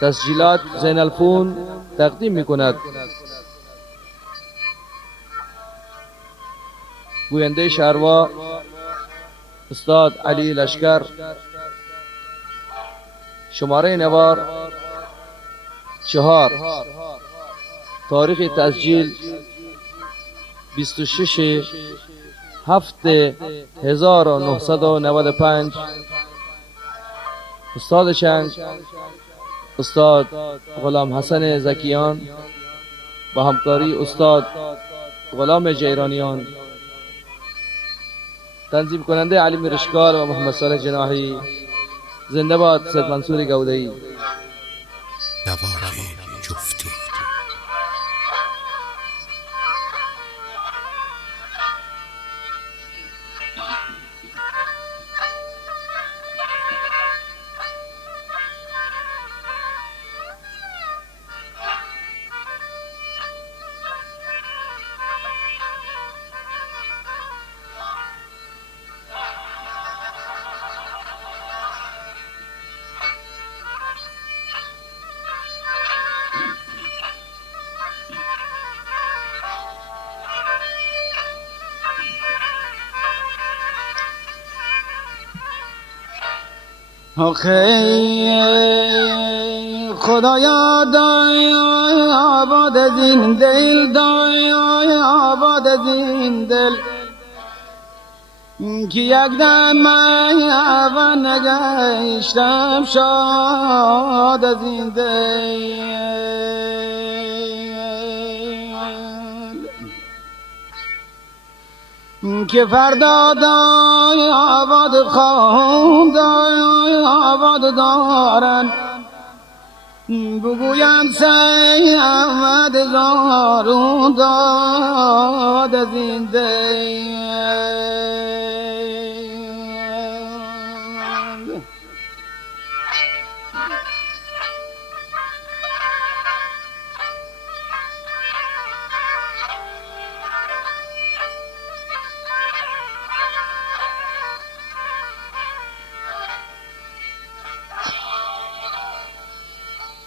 تسجیلات زین الفون تقدیم می کند گوینده شهروا استاد علی لشکر. شماره نوار 4. تاریخ تسجیل 26/7/1995. استاد چنگ استاد غلام حسن زکیان با همکاری استاد غلام جیرانیان. تنظیم کننده علی میرشکار و محمد صالح جناحی. زنده باد سید منصور گوده‌ای. نوای جفتی. آخه خدایا دای آباد از این دل، دای آباد از این دل که یک دم من نگشتم شاد از این دل. که فردا دای آباد خواهم، دای آباد دارن بگویم سیمد زارون داد از این دل.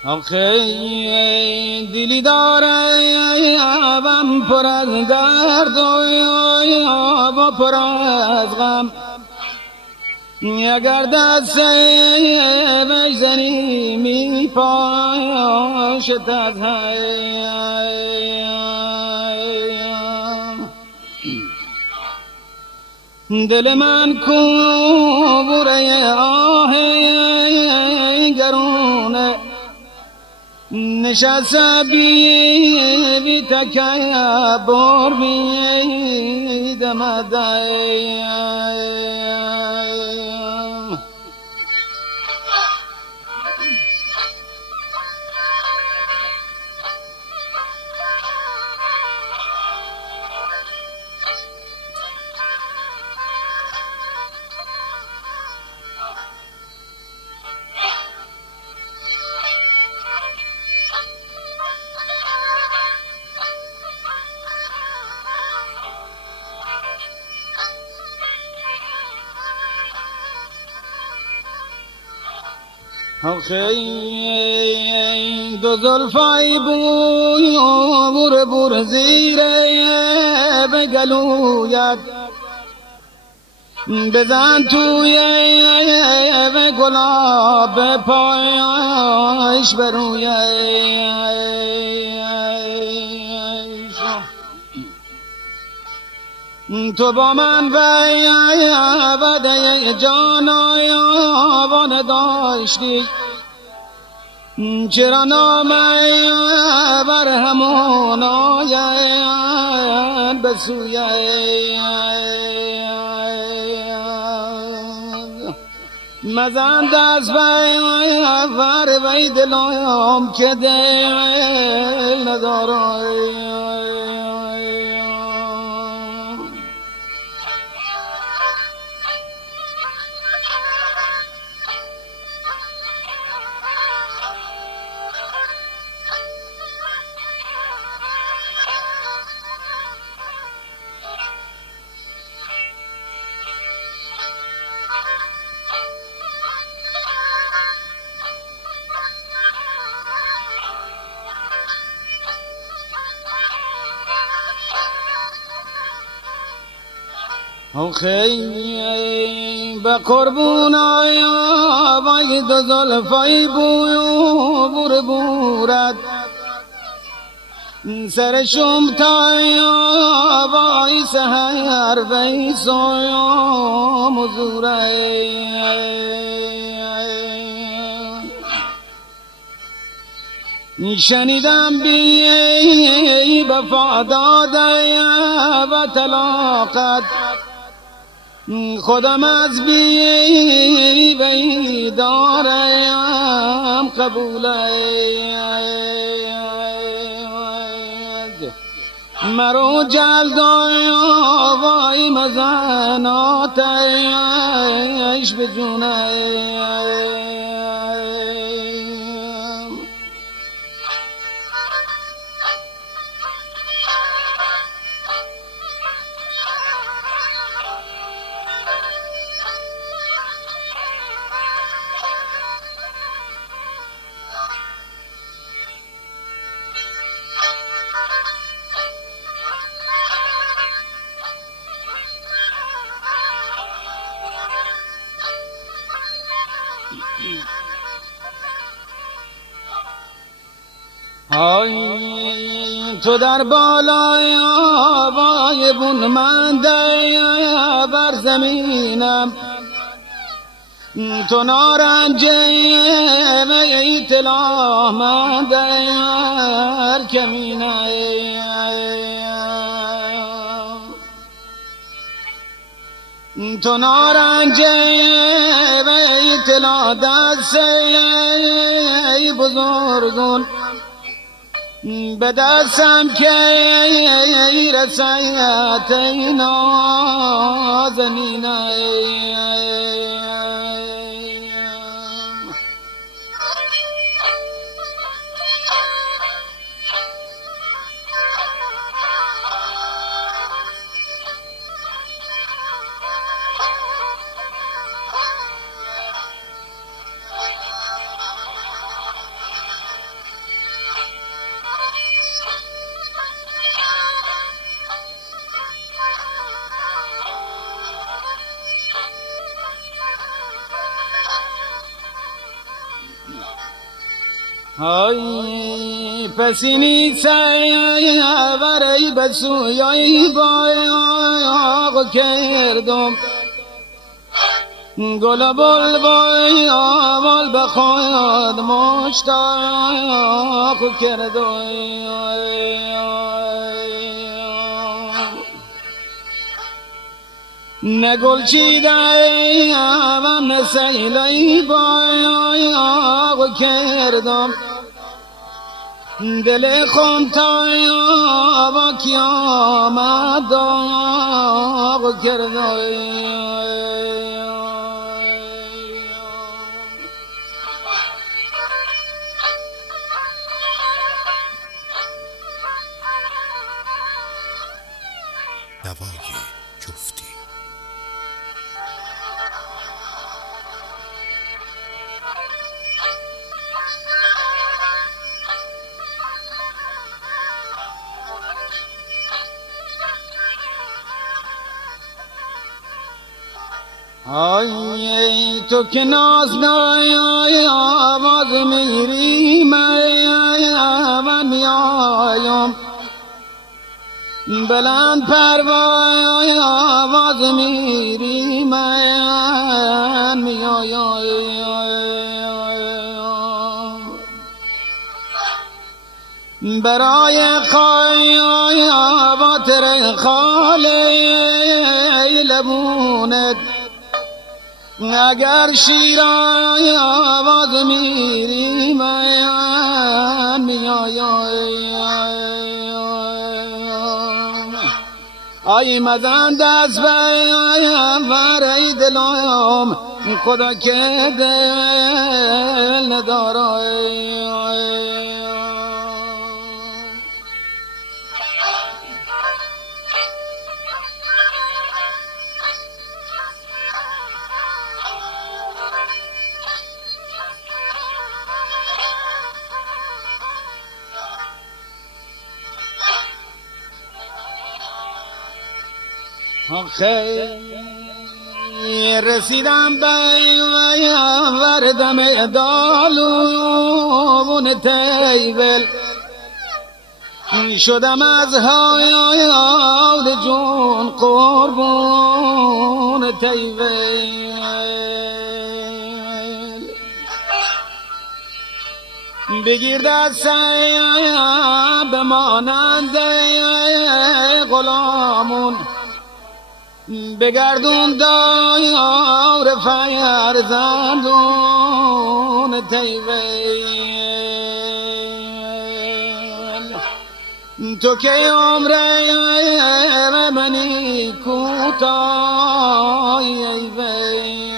آخه دلی داره آبم پر از درد و آب پر از غم، اگر دست بزنی می پاشد از دل من کو بوره آه گرونه نشسته بی تکبر بی دمدایم. آخه دو زلفای بور بور زیره به گلویت بزن توی به گلاب پایش برویش. تو با من وعده جان آوان داشتی، چرا نامه بر همون آید بسوید مزن دست بر وی دلم که دل ندارم. آخی به قربون آیا وای دو زلفای بوی و بور بورد سر شم تایا وای سهر وی سویا مزوره شنیدم بی بفا داده و طلاقت خودم از بی وی دارم قبوله مرو جلدای وای مزناتش به جونه های تو در بالای آبای بون من بر زمینم تو نارنجه اطلاع من در کمینه تو نارنجه اطلاع دست بزرگون به دستم که رسایت نازنینه های پسینی سیوری بسویای بایاق کردم گل بل بای آمال بخواد مشتاق کردم نگل چیده و نسیلی بایاق کردم دل خون تایا با قیامت داغ کرده نوای جفتی آی تو که ناز نای آواز میری من میایم بلند پروای آواز میری من میایم برای خواهی آواتر خاله لبونت اگر شیرای آواز میری من میایم آی مزن دست بیم ورای دلم خدا که دل ندارای خیر رسیدم به وردم دالون تیبل شدم از حال جون قربون تیبل بگیر دستم به مانند غلامون بگردون دار فرزندون تیویل تو که عمر منی کوتاهی ایویل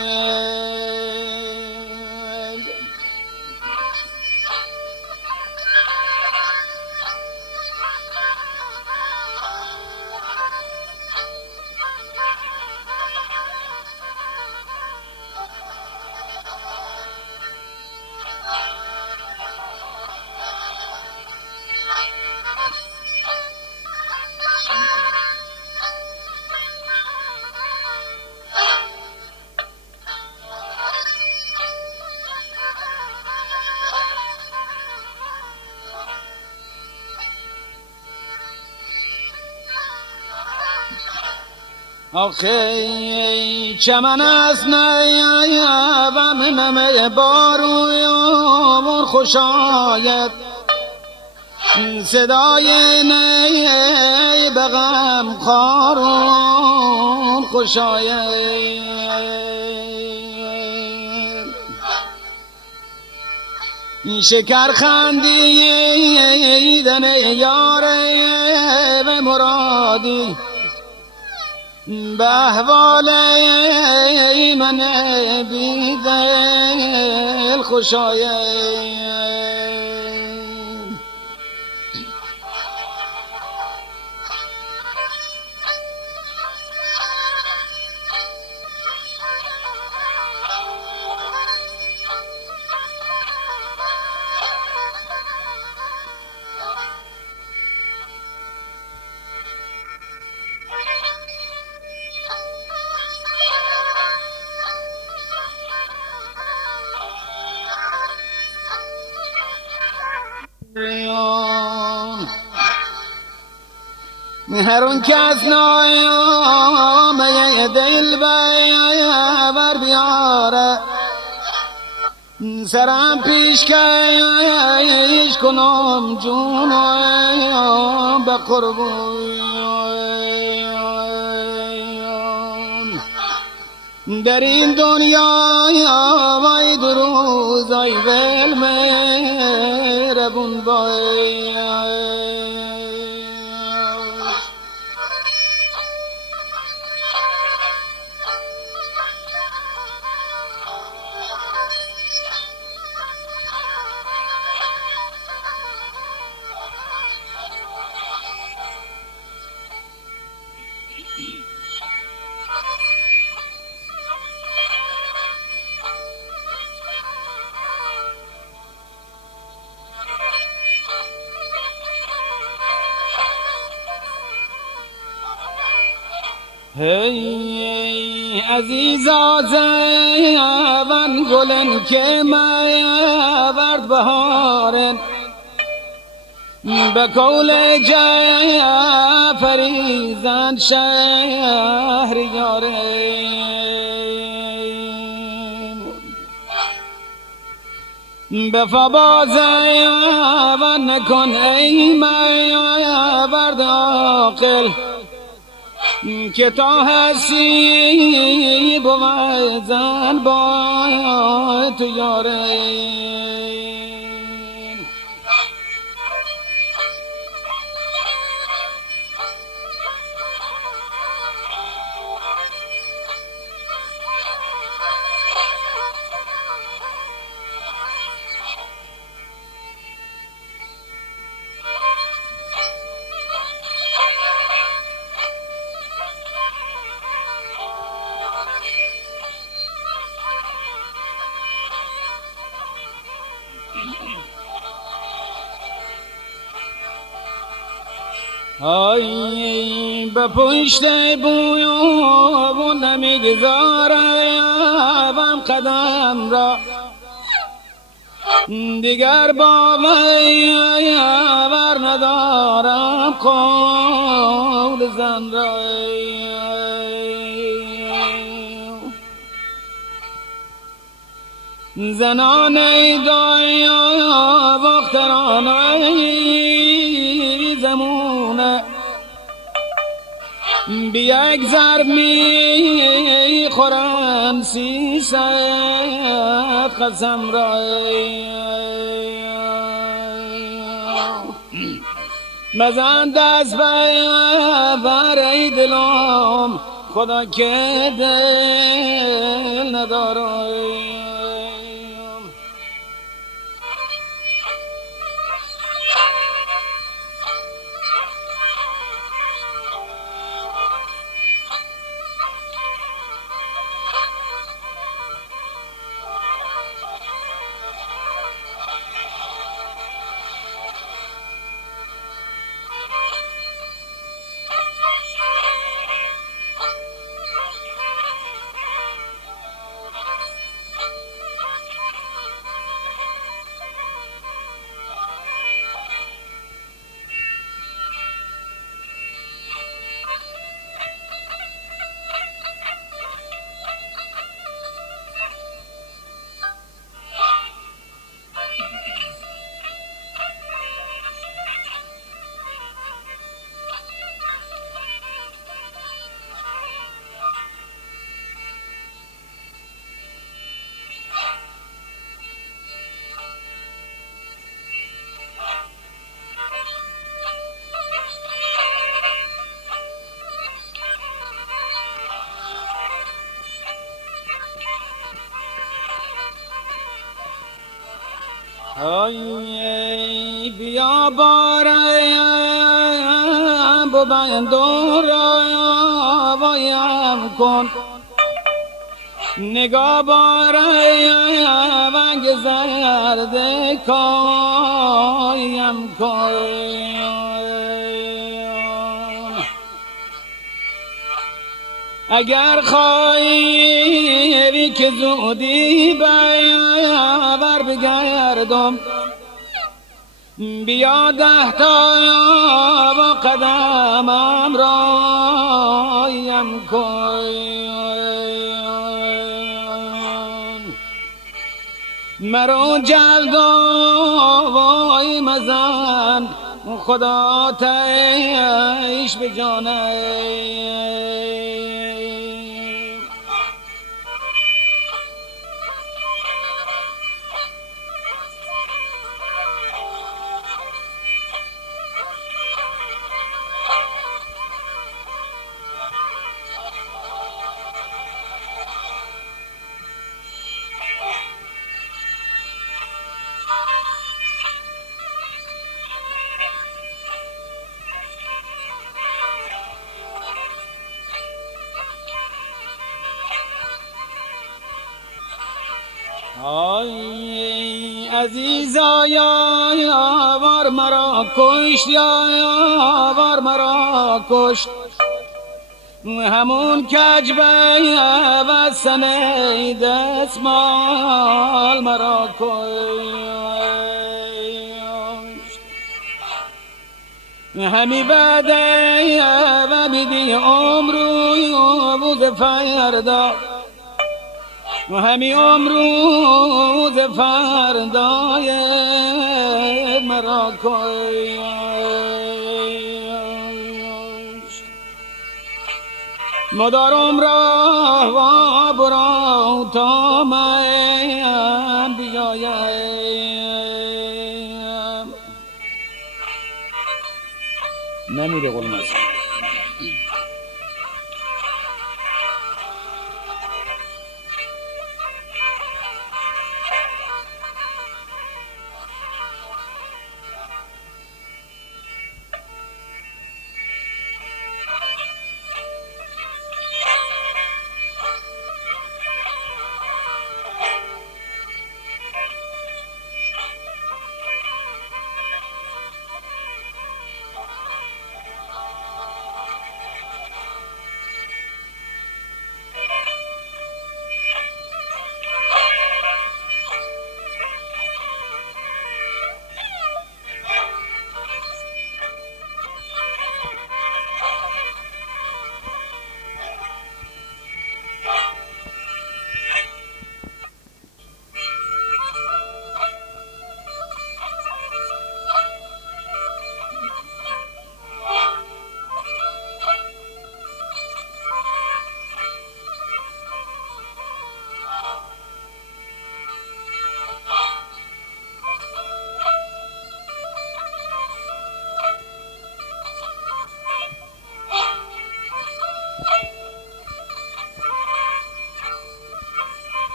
آخه چمن است نیابم نمه بارون خوش آید صدای نی به غم خارون خوش آید شکر خندیدن یار به مرادی به احوال من بیدل خوش آید هر اون کس نامه دل بر بیاره سرم پیش کش کنم جونم به قربون در این دنیا وای دو روز ای ول مهربون باید هی عزیزا زیون گلن که میورد بهارن به قول جعفری زن شهریارن به فبا زیون نکن ای میورد عاقل که تا هستی بود زن با تو یاره آی به پشت بویو نمیگذارم قدم را، دیگر با بر ندارم قول زن را. زنان دایا وقتران زمونه بی یک ضرب می خورم 300 قسم را. مزن دست بر ای دلم خدا که دل ندارم. آی بیا بارم ببند را بایم کن، نگاه بارم ونگ زرد کایم کن. اگر خواهی که زودی بر بگردم، بیا 10 تا با قدمم رایم کن. مرا جلد وای مزن خدا تیش به جانه. آی عزیزا یا بار مرا کشت، یا بار مرا کشت همون کج و سنه دستمال مرا کشت. همی بده و بیدی عمرو بود فردا، و همی امروز فردای مرا کشت. مدارم را و برا تا من بیایم. نمیره قلمز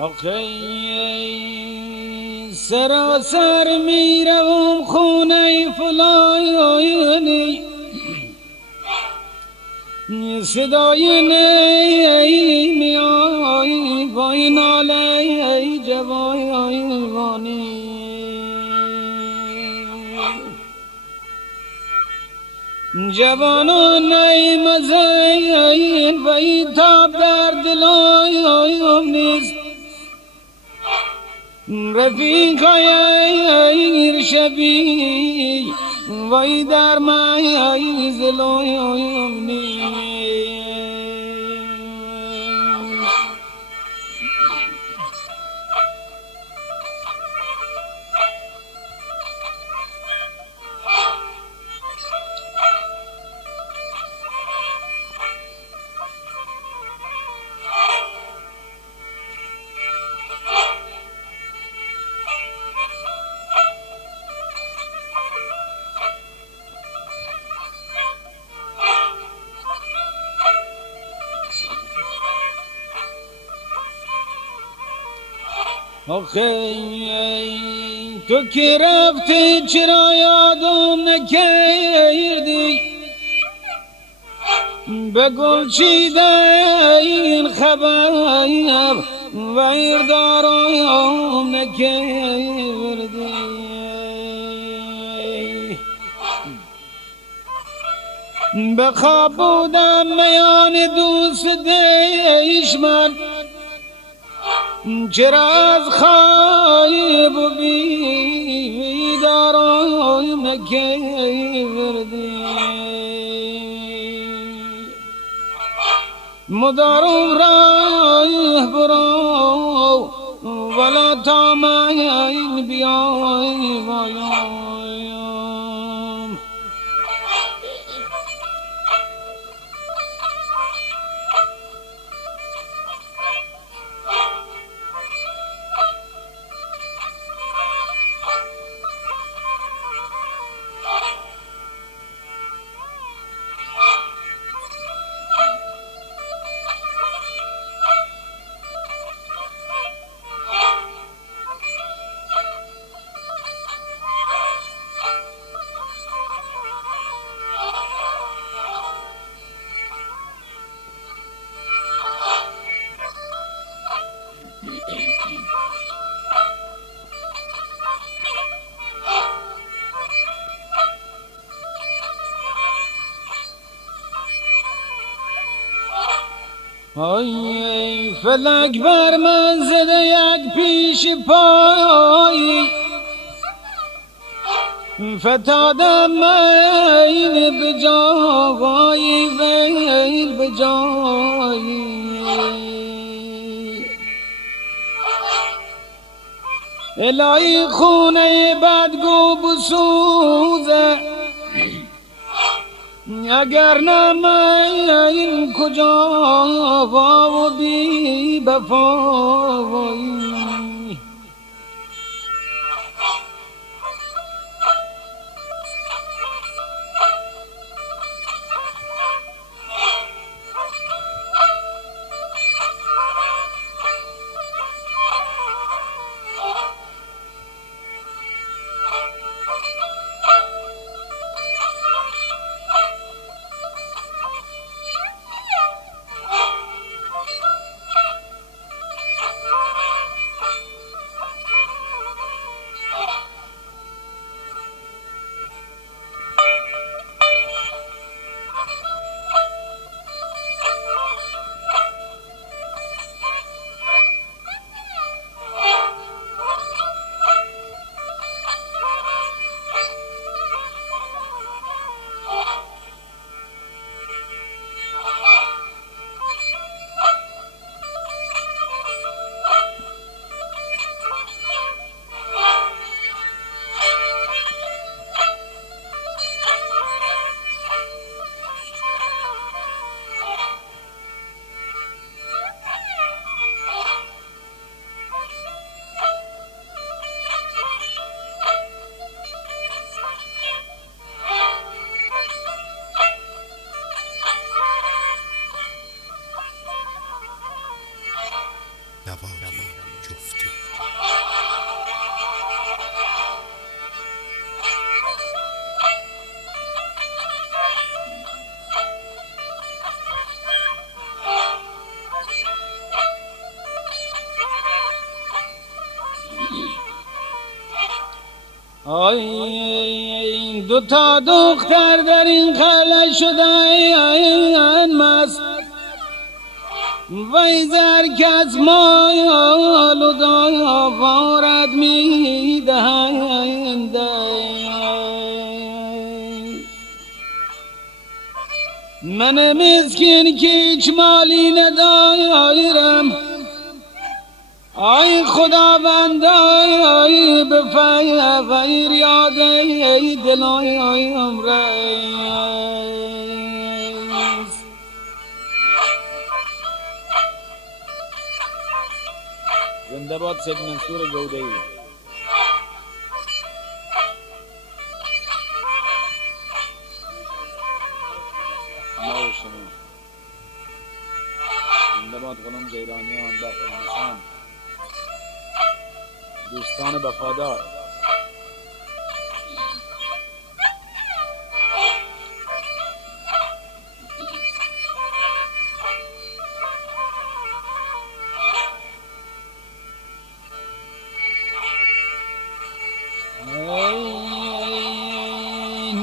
آخه سراسر میروم خونه فلانی صدای نی میای وای ناله جوانی جوانان نی مزین وای تاب در دلایم نیست رفیقای شبی وای در مای زلایم نیست آخه تو که رفتی چرا یادم نکردی به گل چیده این خبر ویر دارم نکردی به خواب بودم میان دوست دشمن چرا از خایب و بیدارم نکردی مدارم راه برو ولا تا من بیای بایم آی فلک بر من زده یک پیش پایی فتادم من به جای ویل به جایی الهی خونه بدگو بسوزه اگر نه من کجا و بی بفایی آی دو تا دختر در این خله شدن مست وی زرک از مال و داوارد می دهند من مسکین که هیچ مالی ندارم آی خداوند آی به فقیر یاد ای دلایم رئیس زنده باد سید منصور گوده‌ای. زنده باد غلام جیرانیان و فرانسان دوستان وفادار.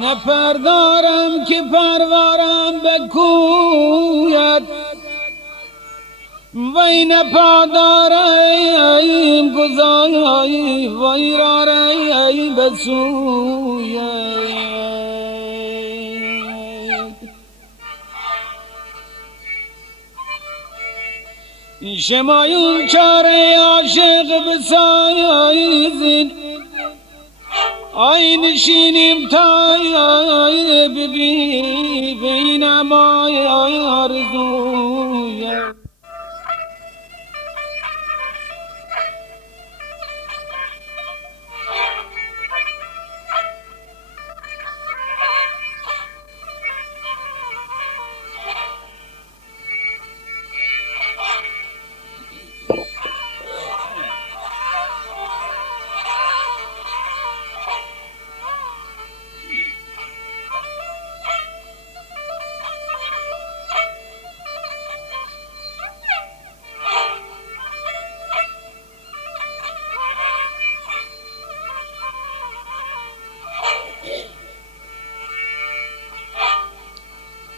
نپردارم که پروارم بکوید وی نپادارم گذاری وی را رای بسوید شمایون چاره عاشق بسایزید آی نشینیم تا ببینم آی آرزوی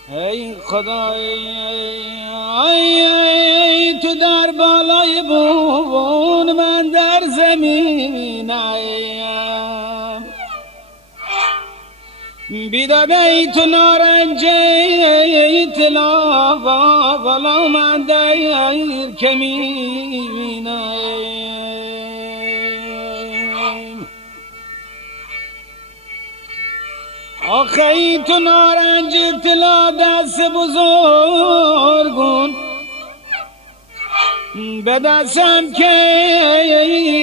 ای خدای تو در بالای بون من در زمینم بیداد ای تو نارنجه ای تلاوا بلا من در کمینم آخه ای تو نارنج طلا دست بزرگون به دستم که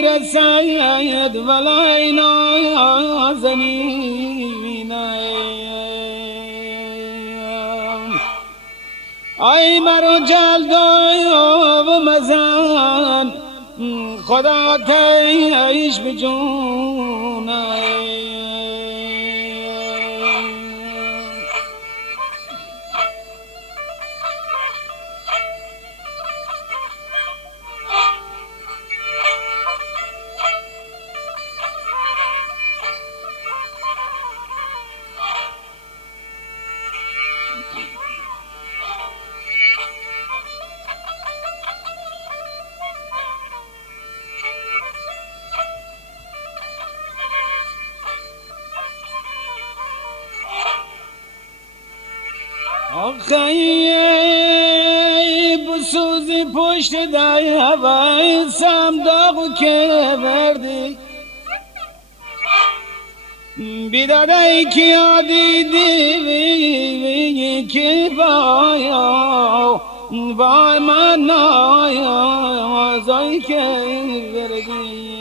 رسید ولای نازنینم ای مرو جلدای و مزن خدا تیش بجونم آخه بسوزی پشت دای هوای سمداغو که بردی بیدادای کیا دیدی که بایا وای من نایازای که بردی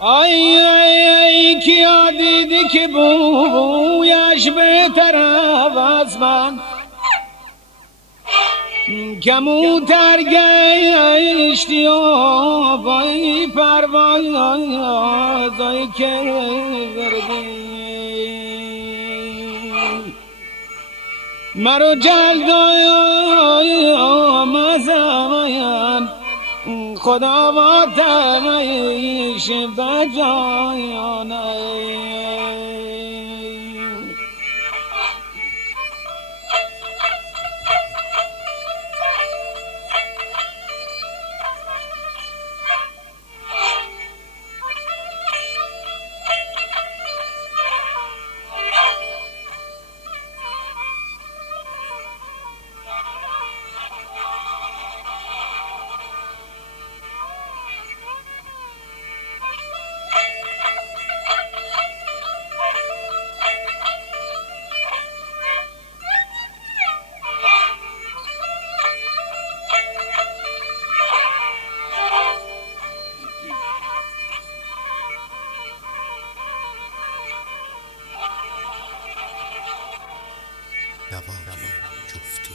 ای کیا دیدی که بویش بهتر از من کموتر گشتی و بای پروازای که بردی مرو جلدای مزمین خدا با تمیش بجایانه نوای جفتی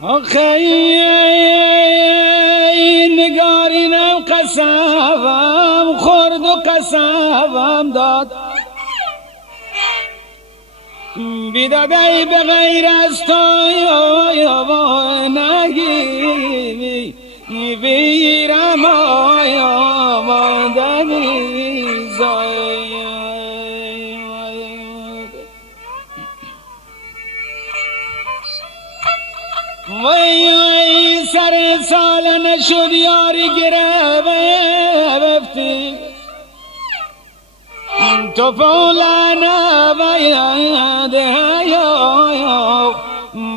آخه نگارینم قسمم خورد و قسمم داد بیدادی به غیر از تو یا نگی بیرم آیا ماندنی زاید وای سر سال نشد یاری گرفتی تو پولانه باید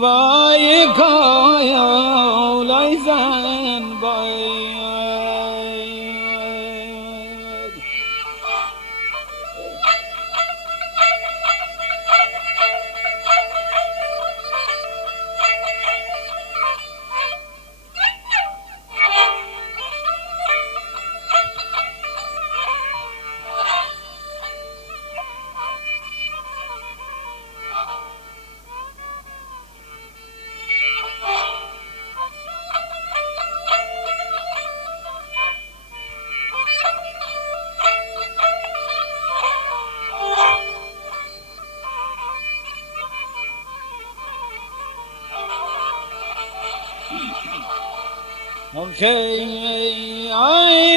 وای کای زن باید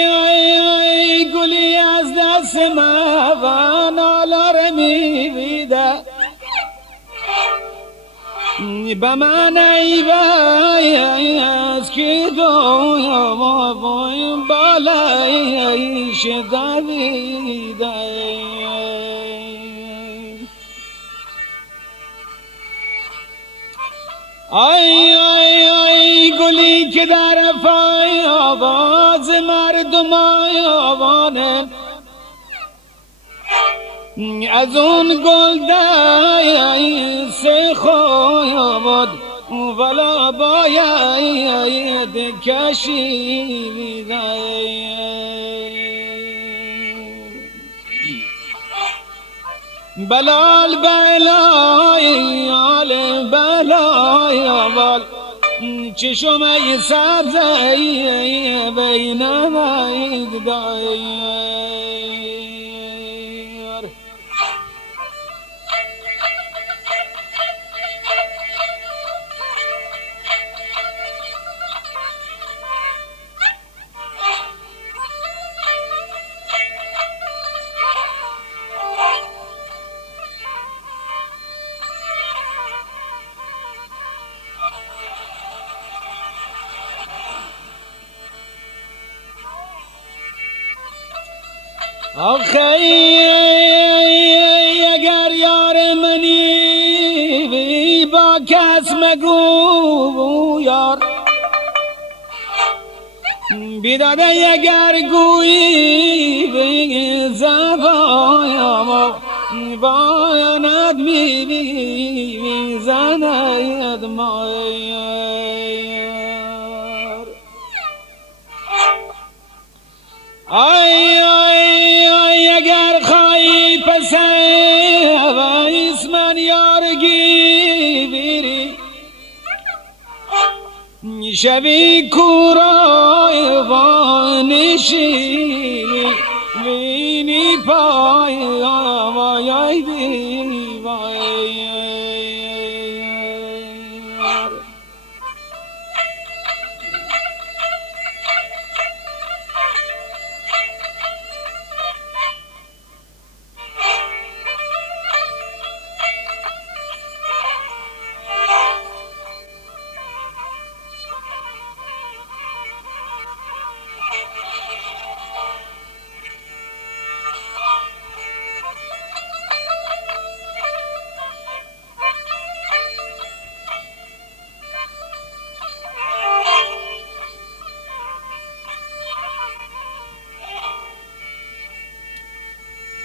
ای گلی از دست من ناله میویده به من ای از که دو بالایش دویده ای گلی که در پای آواز مردم آوانه از اون گل دست خود ولا باید کشیده بلال بلای آل بلای آوال چشم ای سبزه بین وید دایر آخه اگر یار منی با کس مگو یار بیداده اگر گویی زبایم باید می زند مایر شبی کورای وانشی وینی پای آمای دیوای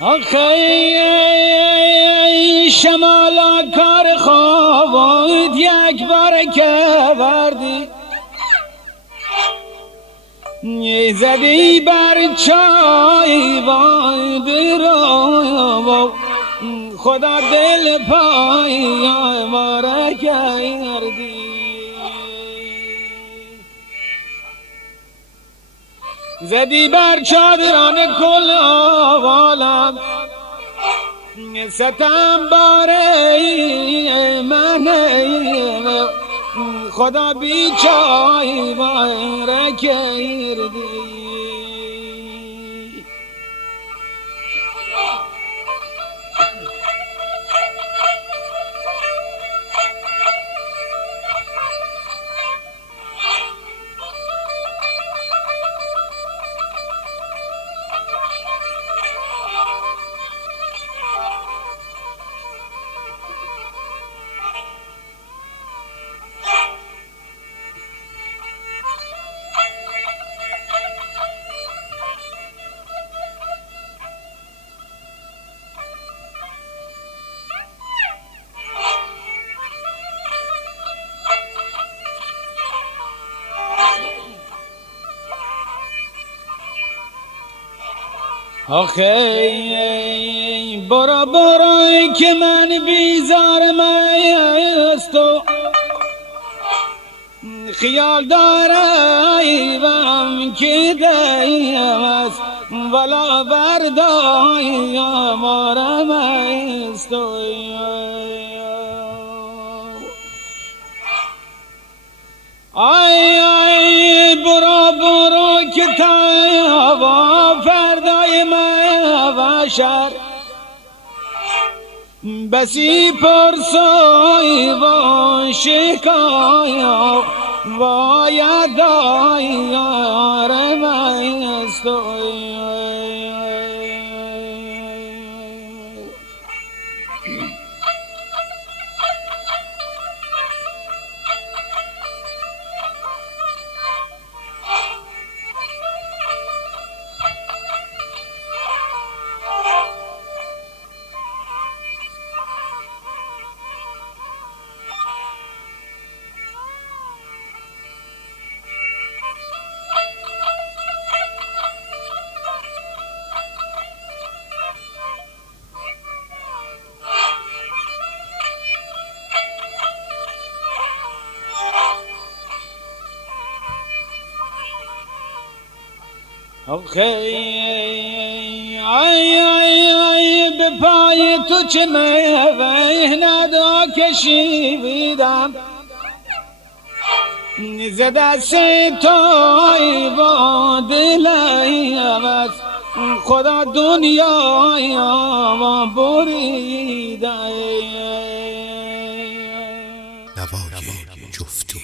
آخه شمالا کار خوابید یک بار که بردی زدی بر چای وای رو خدا دل پای ماره کردی زدی بر چادران کل عالم ستم باره منه خدا بیچای باره کردی آخه برو برو که من بیزارم است و خیال دارم که دیم است ولا بردای آمارم است و آی برو برو که تا فردای من شر بسی پرسای و شکایا و یادای آرم استوی آخه ای به پای تو چه مهنت کشیدم ز دست توی با دلم از خدا دنیای ما بریده نوای جفتی